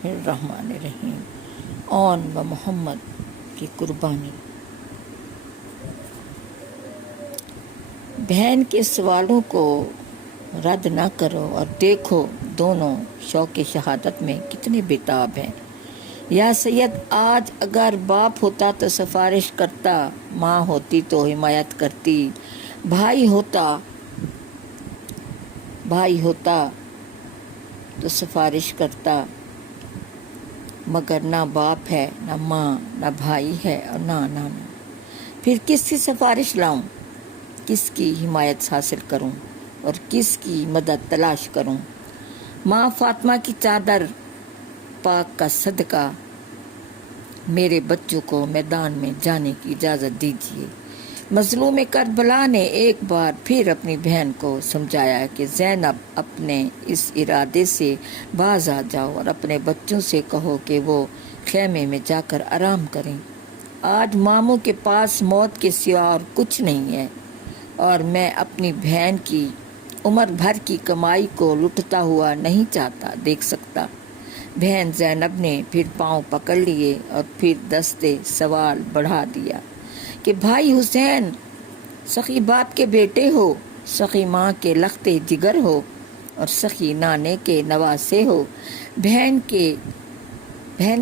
الرحمن الرحیم اون و محمد کی قربانی۔ بہن کے سوالوں کو رد نہ کرو اور دیکھو دونوں شوق شہادت میں کتنے بےتاب ہیں۔ یا سید آج اگر باپ ہوتا تو سفارش کرتا، ماں ہوتی تو حمایت کرتی، بھائی ہوتا تو سفارش کرتا، مگر نہ باپ ہے، نہ ماں، نہ بھائی ہے اور نہ نانا۔ پھر کس کی سفارش لاؤں، کس کی حمایت حاصل کروں اور کس کی مدد تلاش کروں؟ ماں فاطمہ کی چادر پاک کا صدقہ میرے بچوں کو میدان میں جانے کی اجازت دیجیے۔ مظلوم کربلا نے ایک بار پھر اپنی بہن کو سمجھایا کہ زینب اپنے اس ارادے سے باز آ جاؤ اور اپنے بچوں سے کہو کہ وہ خیمے میں جا کر آرام کریں۔ آج ماموں کے پاس موت کے سوا اور کچھ نہیں ہے اور میں اپنی بہن کی عمر بھر کی کمائی کو لٹتا ہوا نہیں چاہتا دیکھ سکتا۔ بہن زینب نے پھر پاؤں پکڑ لیے اور پھر دستے سوال بڑھا دیا کہ بھائی حسین سخی باپ کے بیٹے ہو، سخی ماں کے لخت جگر ہو اور سخی نانے کے نواسے ہو۔ بہن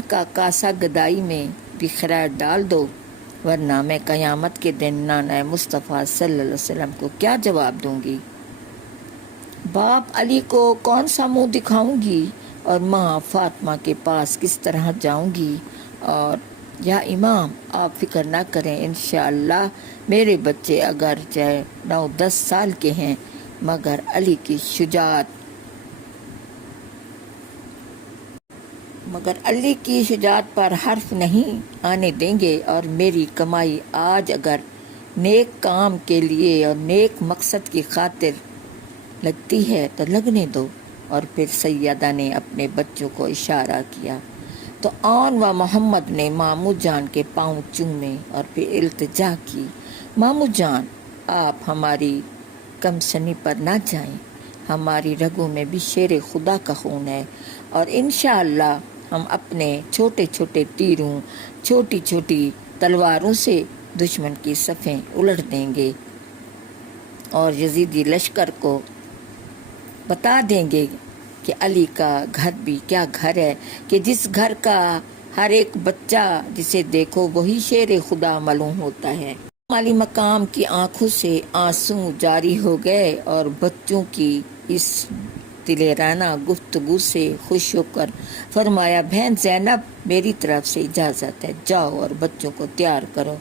کا کاسا گدائی میں بھی خیر ڈال دو، ورنہ میں قیامت کے دن نانا مصطفیٰ صلی اللہ علیہ وسلم کو کیا جواب دوں گی؟ باپ علی کو کون سا منہ دکھاؤں گی اور ماں فاطمہ کے پاس کس طرح جاؤں گی؟ اور یا امام آپ فکر نہ کریں، انشاءاللہ میرے بچے اگرچہ 9-10 سال کے ہیں مگر علی کی شجاعت پر حرف نہیں آنے دیں گے، اور میری کمائی آج اگر نیک کام کے لیے اور نیک مقصد کی خاطر لگتی ہے تو لگنے دو۔ اور پھر سیدہ نے اپنے بچوں کو اشارہ کیا تو اون و محمد نے مامو جان کے پاؤں چومے اور پھر التجا کی، مامو جان آپ ہماری کم سنی پر نہ جائیں، ہماری رگوں میں بھی شیر خدا کا خون ہے اور انشاءاللہ ہم اپنے چھوٹے چھوٹے تیروں، چھوٹی چھوٹی تلواروں سے دشمن کی صفیں الٹ دیں گے اور یزیدی لشکر کو بتا دیں گے کہ علی کا گھر بھی کیا گھر ہے، کہ جس گھر کا ہر ایک بچہ جسے دیکھو وہی شیر خدا معلوم ہوتا ہے۔ علی مقام کی آنکھوں سے آنسو جاری ہو گئے اور بچوں کی اس دلیرانہ گفتگو سے خوش ہو کر فرمایا، بہن زینب میری طرف سے اجازت ہے، جاؤ اور بچوں کو تیار کرو۔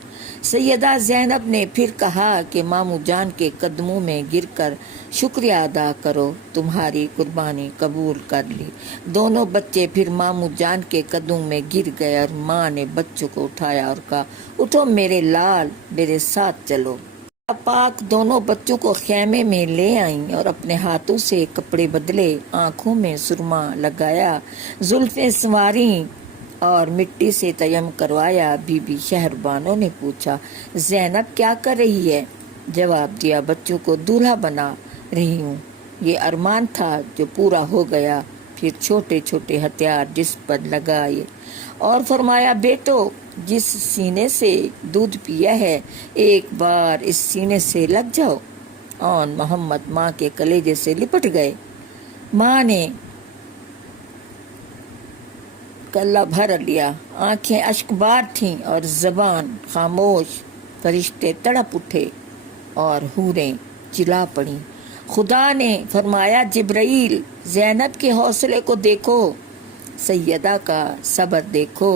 سیدہ زینب نے پھر کہا کہ مامو جان کے قدموں میں گر کر شکریہ ادا کرو، تمہاری قربانی قبول کر لی۔ دونوں بچے پھر مامو جان کے قدموں میں گر گئے اور ماں نے بچوں کو اٹھایا اور کہا، اٹھو میرے لال، میرے ساتھ چلو۔ پاک دونوں بچوں کو خیمے میں لے آئیں اور اپنے ہاتھوں سے کپڑے بدلے، آنکھوں میں سرما لگایا، زلفیں سنواریں اور مٹی سے تیمم کروایا۔ بی بی شہربانو نے پوچھا، زینب کیا کر رہی ہے؟ جواب دیا، بچوں کو دولہا بنا رہی ہوں، یہ ارمان تھا جو پورا ہو گیا۔ پھر چھوٹے چھوٹے ہتھیار جس پر لگائے اور فرمایا، بیٹو جس سینے سے دودھ پیا ہے ایک بار اس سینے سے لگ جاؤ۔ اون محمد ماں کے کلیجے سے لپٹ گئے۔ ماں نے گلہ بھر لیا، آنکھیں اشکبار تھیں اور زبان خاموش۔ فرشتے تڑپ اٹھے اور حوریں چلا پڑیں۔ خدا نے فرمایا، جبرائیل زینب کے حوصلے کو دیکھو، سیدہ کا صبر دیکھو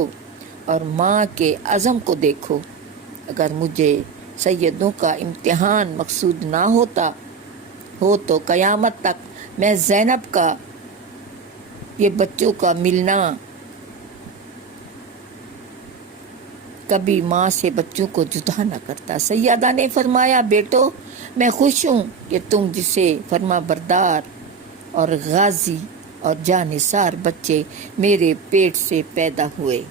اور ماں کے عزم کو دیکھو۔ اگر مجھے سیدوں کا امتحان مقصود نہ ہو تو قیامت تک میں زینب کا یہ بچوں کا ملنا کبھی ماں سے بچوں کو جدا نہ کرتا۔ سیدہ نے فرمایا، بیٹو میں خوش ہوں کہ تم جسے فرما بردار اور غازی اور جانثار بچے میرے پیٹ سے پیدا ہوئے